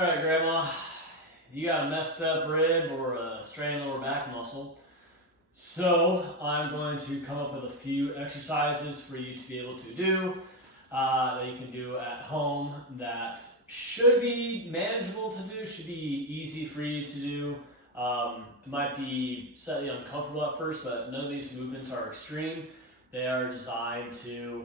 All right, Grandma, you got a messed up rib or a strained lower back muscle. So I'm going to come up with a few exercises for you to be able to do that you can do at home that should be manageable to do, should be easy for you to do. It might be slightly uncomfortable at first, but none of these movements are extreme. They are designed to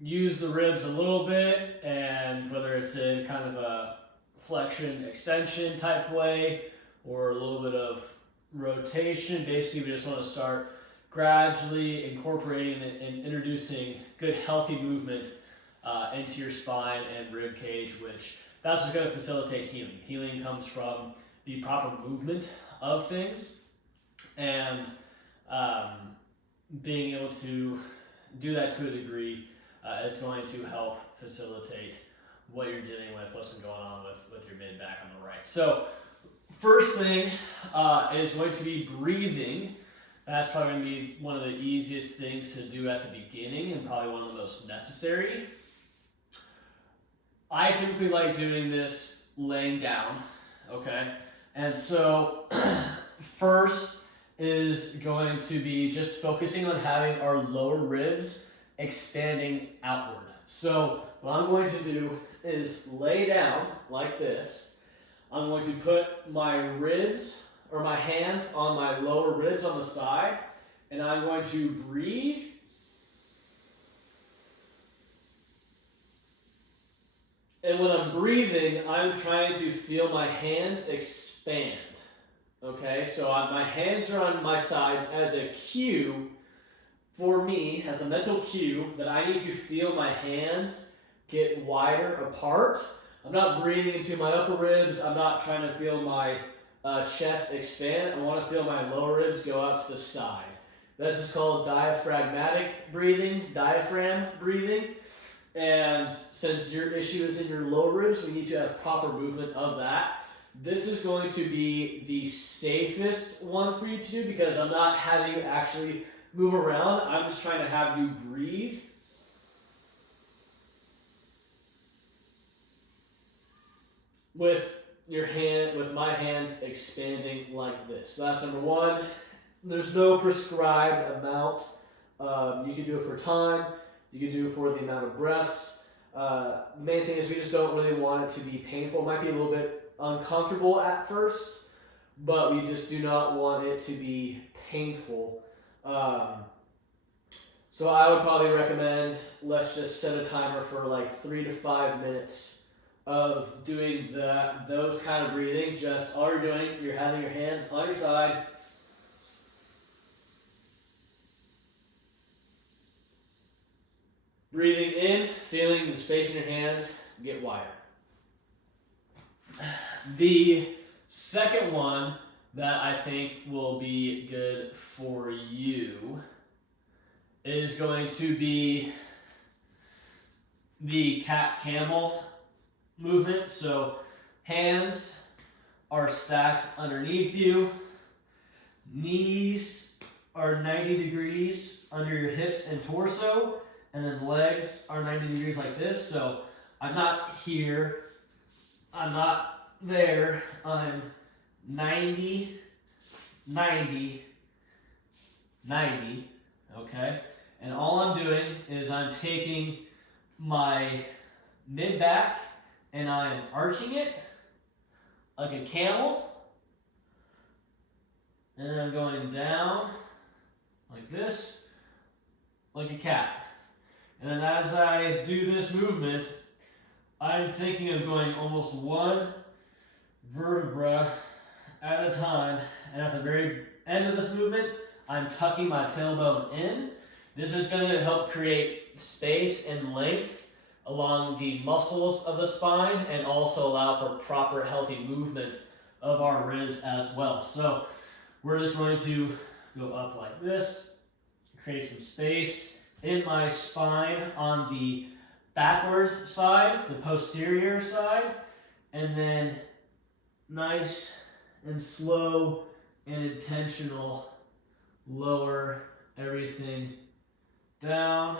use the ribs a little bit, and whether it's in kind of a flexion extension type way or a little bit of rotation. Basically, we just want to start gradually incorporating and introducing good healthy movement into your spine and rib cage, which that's what's going to facilitate healing. Healing comes from the proper movement of things, and being able to do that to a degree is going to help facilitate what you're dealing with, what's been going on with your mid back on the right. So first thing is going to be breathing. That's probably going to be one of the easiest things to do at the beginning and probably one of the most necessary. I typically like doing this laying down, okay? And so first is going to be just focusing on having our lower ribs expanding outward. So what I'm going to do is lay down like this. I'm going to put my ribs or my hands on my lower ribs on the side, and I'm going to breathe. And when I'm breathing, I'm trying to feel my hands expand. Okay, so my hands are on my sides as a cue for me, as a mental cue, that I need to feel my hands get wider apart. I'm not breathing into my upper ribs. I'm not trying to feel my chest expand. I want to feel my lower ribs go out to the side. This is called diaphragmatic breathing, diaphragm breathing. And since your issue is in your lower ribs, we need to have proper movement of that. This is going to be the safest one for you to do because I'm not having you actually move around. I'm just trying to have you breathe. With my hands expanding like this. So that's number one. There's no prescribed amount. You can do it for time. You can do it for the amount of breaths. The main thing is we just don't really want it to be painful. It might be a little bit uncomfortable at first, but we just do not want it to be painful. So I would probably recommend, let's just set a timer for like 3 to 5 minutes of doing those kind of breathing. Just all you're doing, you're having your hands on your side. Breathing in, feeling the space in your hands get wider. The second one that I think will be good for you is going to be the Cat-Camel movement. So hands are stacked underneath you. Knees are 90 degrees under your hips and torso. And then legs are 90 degrees like this. So I'm not here. I'm not there. I'm 90, 90, 90. Okay? And all I'm doing is I'm taking my mid back and I'm arching it like a camel. And then I'm going down like this, like a cat. And then as I do this movement, I'm thinking of going almost one vertebra at a time. And at the very end of this movement, I'm tucking my tailbone in. This is going to help create space and length along the muscles of the spine and also allow for proper healthy movement of our ribs as well. So we're just going to go up like this, create some space in my spine on the backwards side, the posterior side, and then nice and slow and intentional lower everything down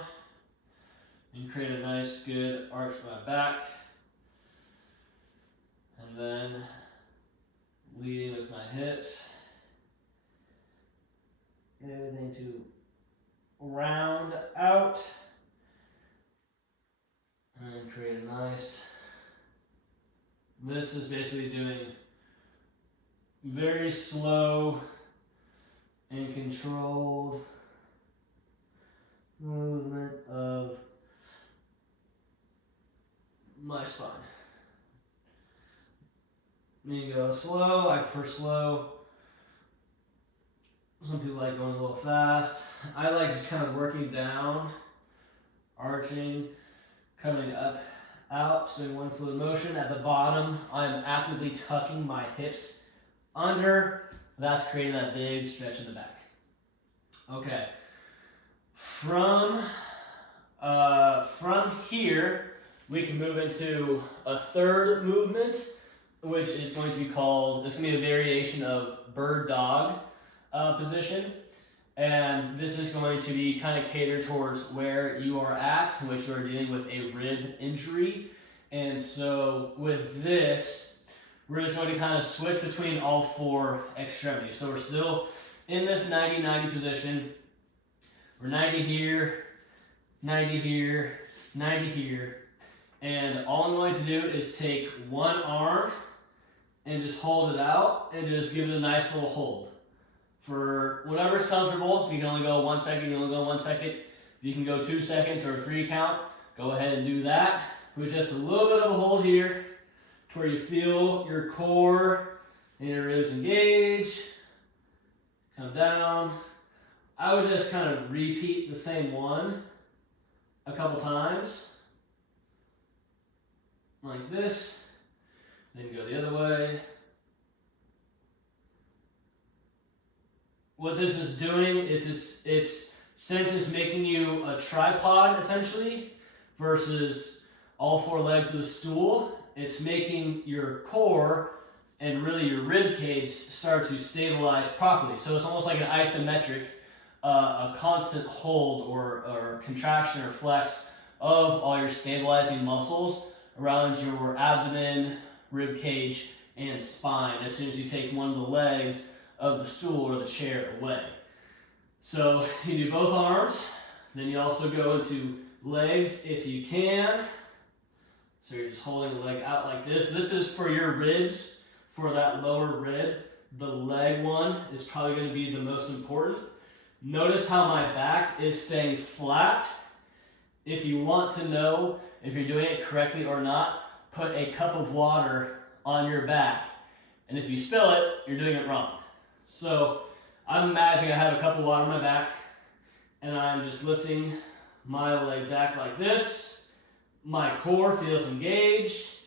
and create a nice good arch for my back. then leading with my hips. Get everything to round out and create a nice. This is basically doing very slow and controlled movement of my spine. You go slow, I prefer slow. Some people like going a little fast. I like just kind of working down, arching, coming up, out, so in one fluid motion. At the bottom, I'm actively tucking my hips under. That's creating that big stretch in the back. Okay. From here, we can move into a third movement, which is going to be called, it's going to be a variation of bird dog position. And this is going to be kind of catered towards where you are at, which you are dealing with a rib injury. And so with this, we're just going to kind of switch between all four extremities. So we're still in this 90-90 position. We're 90 here, 90 here, 90 here. And all I'm going to do is take one arm and just hold it out and just give it a nice little hold. For whatever's comfortable, if you can only go 1 second, you only go 1 second. If you can go 2 seconds or a 3 count, go ahead and do that. With just a little bit of a hold here to where you feel your core and your ribs engage. Come down. I would just kind of repeat the same one a couple times. Like this. Then go the other way. What this is doing is since it's making you a tripod essentially versus all four legs of the stool, it's making your core and really your rib cage start to stabilize properly. So it's almost like an isometric, a constant hold or contraction or flex of all your stabilizing muscles around your abdomen, rib cage, and spine as soon as you take one of the legs of the stool or the chair away. So you do both arms, then you also go into legs if you can. So you're just holding the leg out like this. This is for your ribs, for that lower rib. The leg one is probably going to be the most important. Notice how my back is staying flat. If you want to know if you're doing it correctly or not, put a cup of water on your back. And if you spill it, you're doing it wrong. So I'm imagining I have a cup of water on my back and I'm just lifting my leg back like this. My core feels engaged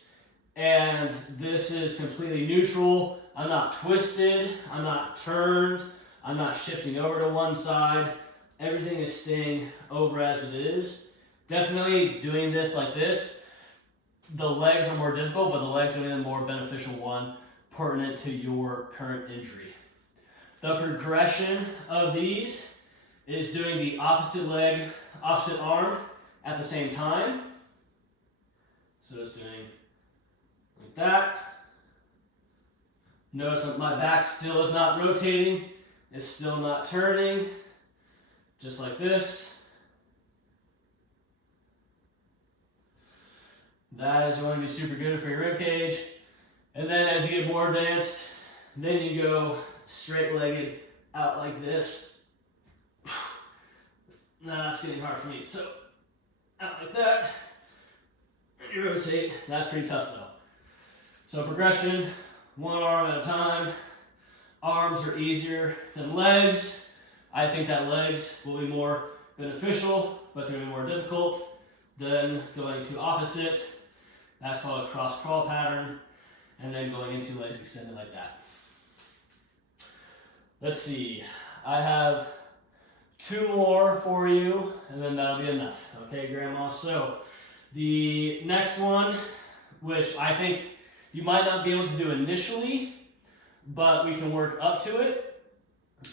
and this is completely neutral. I'm not twisted, I'm not turned, I'm not shifting over to one side. Everything is staying over as it is. Definitely doing this like this. The legs are more difficult, but the legs are the more beneficial one pertinent to your current injury. The progression of these is doing the opposite leg, opposite arm at the same time. So it's doing like that. Notice that my back still is not rotating. It's still not turning. Just like this. That is going to be super good for your rib cage. And then as you get more advanced, then you go straight-legged out like this. Now that's getting hard for me. So out like that. And you rotate. That's pretty tough though. So progression, one arm at a time. Arms are easier than legs. I think that legs will be more beneficial, but they're going to be more difficult. Then going to opposite. That's called a cross crawl pattern. And then going into legs extended like that. Let's see. I have 2 more for you, and then that'll be enough. Okay, Grandma? So the next one, which I think you might not be able to do initially, but we can work up to it.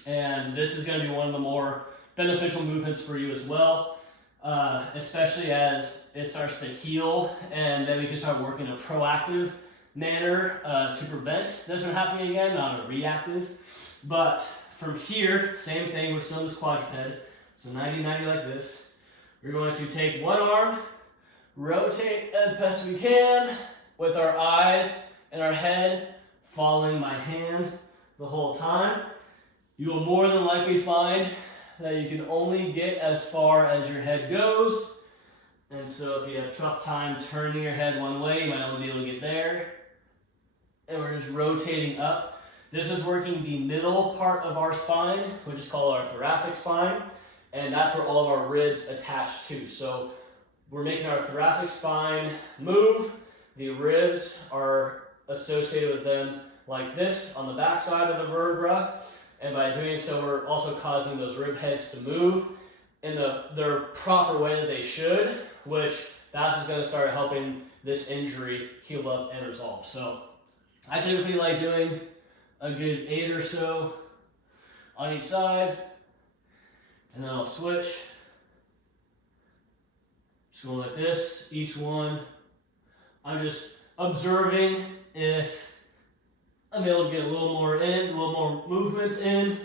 And this is going to be one of the more beneficial movements for you as well, especially as it starts to heal, and then we can start working a proactive manner to prevent this from happening again, not a reactive. But from here, same thing, we're still in this quadruped. So 90-90 like this. We're going to take one arm, rotate as best as we can with our eyes and our head following my hand the whole time. You will more than likely find that you can only get as far as your head goes. And so if you have a tough time turning your head one way, you might only be able to get there. And we're just rotating up. This is working the middle part of our spine, which is called our thoracic spine. And that's where all of our ribs attach to. So we're making our thoracic spine move. The ribs are associated with them like this on the back side of the vertebra. And by doing so, we're also causing those rib heads to move in their proper way that they should, which that's just going to start helping this injury heal up and resolve. So I typically like doing a good 8 or so on each side, and then I'll switch. Just going like this, each one. I'm just observing if I'm able to get a little more in, a little more movement in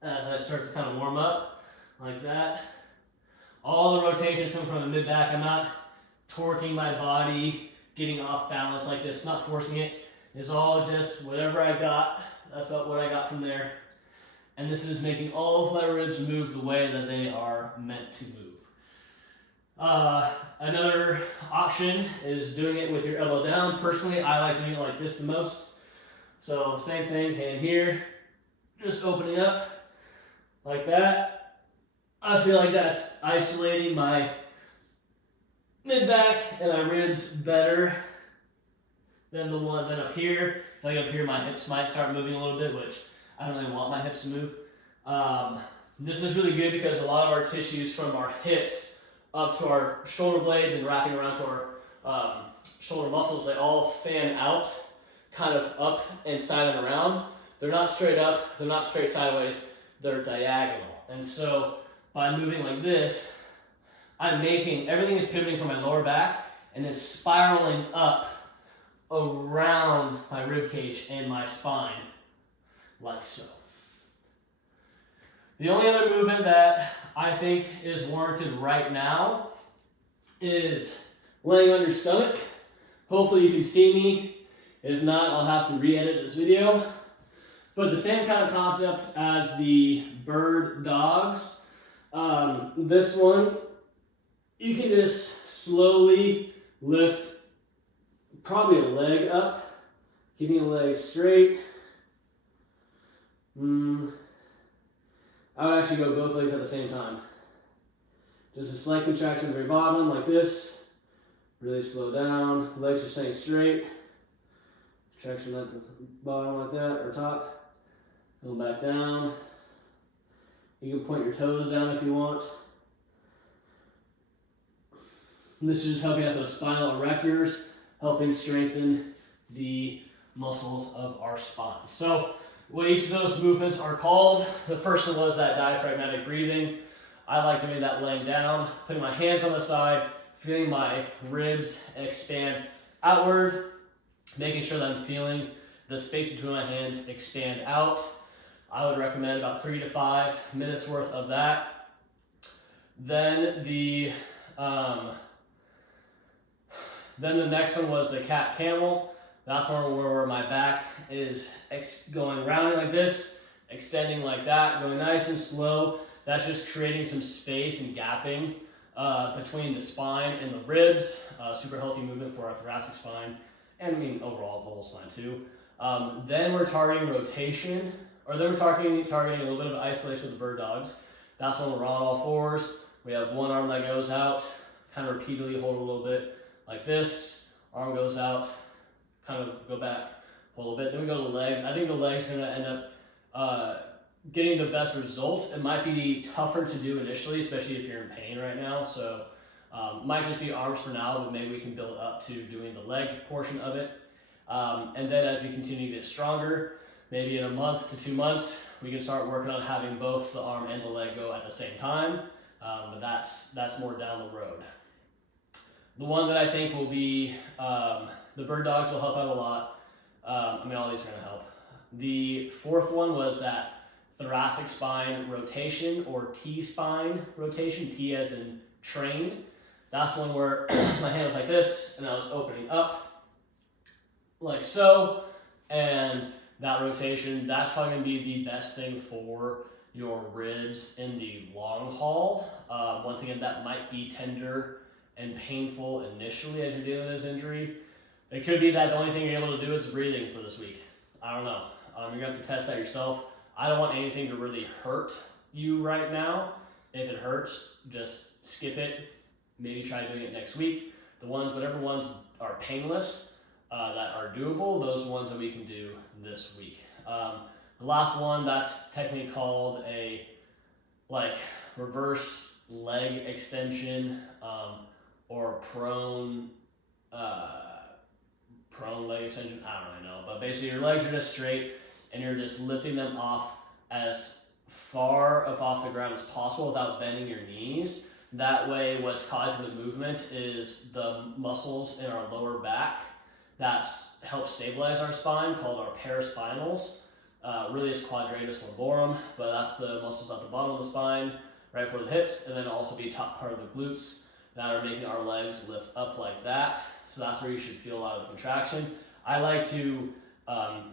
as I start to kind of warm up like that. All the rotations come from the mid-back. I'm not torquing my body, getting off balance like this, not forcing it. It's all just whatever I got. That's about what I got from there. And this is making all of my ribs move the way that they are meant to move. Another option is doing it with your elbow down. Personally, I like doing it like this the most. So same thing, hand here, just opening up like that. I feel like that's isolating my mid-back and my ribs better than the one than up here. I feel like up here my hips might start moving a little bit, which I don't really want my hips to move. This is really good because a lot of our tissues from our hips up to our shoulder blades and wrapping around to our shoulder muscles, they all fan out, kind of up and side and around. They're not straight up, they're not straight sideways, they're diagonal. And so by moving like this, I'm making, everything is pivoting from my lower back and it's spiraling up around my rib cage and my spine, like so. The only other movement that I think is warranted right now is laying on your stomach. Hopefully you can see me. If not, I'll have to re-edit this video. But the same kind of concept as the bird dogs. This one, you can just slowly lift probably a leg up, keeping a leg straight. I would actually go both legs at the same time. Just a slight contraction at the very bottom, like this. Really slow down. Legs are staying straight. Contraction at the bottom like that, or top. Go back down. You can point your toes down if you want. And this is just helping out those spinal erectors, helping strengthen the muscles of our spine. So what each of those movements are called, the first one was that diaphragmatic breathing. I like doing that laying down, putting my hands on the side, feeling my ribs expand outward, making sure that I'm feeling the space between my hands expand out. I would recommend about 3 to 5 minutes worth of that. Then the next one was the Cat-Camel. That's one where my back is going rounding like this, extending like that, going nice and slow. That's just creating some space and gapping between the spine and the ribs. Super healthy movement for our thoracic spine, and I mean overall the whole spine too. Then we're targeting rotation, or then we're targeting a little bit of isolation with the bird dogs. That's when we're on all fours. We have one arm that goes out, kind of repeatedly hold a little bit like this. Arm goes out, kind of go back, hold a bit. Then we go to the legs. I think the legs are going to end up getting the best results. It might be tougher to do initially, especially if you're in pain right now. So might just be arms for now, but maybe we can build up to doing the leg portion of it. And then as we continue to get stronger, maybe in a month to 2 months, we can start working on having both the arm and the leg go at the same time. But that's more down the road. The one that I think will be The bird dogs will help out a lot. I mean, all these are going to help. The fourth one was that thoracic spine rotation, or T-spine rotation, T as in train. That's one where my hand was like this, and I was opening up like so, and that rotation, that's probably going to be the best thing for your ribs in the long haul. Once again, that might be tender and painful initially as you're dealing with this injury. It could be that the only thing you're able to do is breathing for this week. I don't know. You're going to have to test that yourself. I don't want anything to really hurt you right now. If it hurts, just skip it. Maybe try doing it next week. Whatever ones are painless, that are doable, those are ones that we can do this week. The last one, that's technically called a reverse leg extension, or prone leg extension. I don't really know, but basically your legs are just straight and you're just lifting them off as far up off the ground as possible without bending your knees. That way, what's causing the movement is the muscles in our lower back that help stabilize our spine, called our paraspinals. Really is quadratus lumborum, but that's the muscles at the bottom of the spine, right for the hips, and then also be top part of the glutes that are making our legs lift up like that. So that's where you should feel a lot of contraction. I like to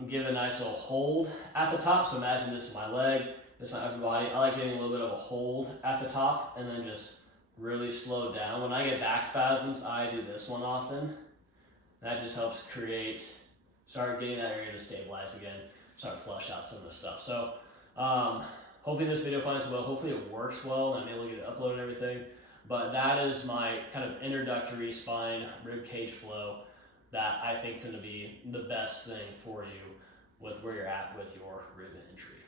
give a nice little hold at the top. So imagine this is my leg, this is my upper body. I like getting a little bit of a hold at the top and then just really slow down. When I get back spasms, I do this one often. That just helps start getting that area to stabilize again, start to flush out some of the stuff. So hopefully this video finds well, hopefully it works well, and I'm able to get it uploaded and everything. But that is my kind of introductory spine rib cage flow that I think is going to be the best thing for you with where you're at with your rib injury.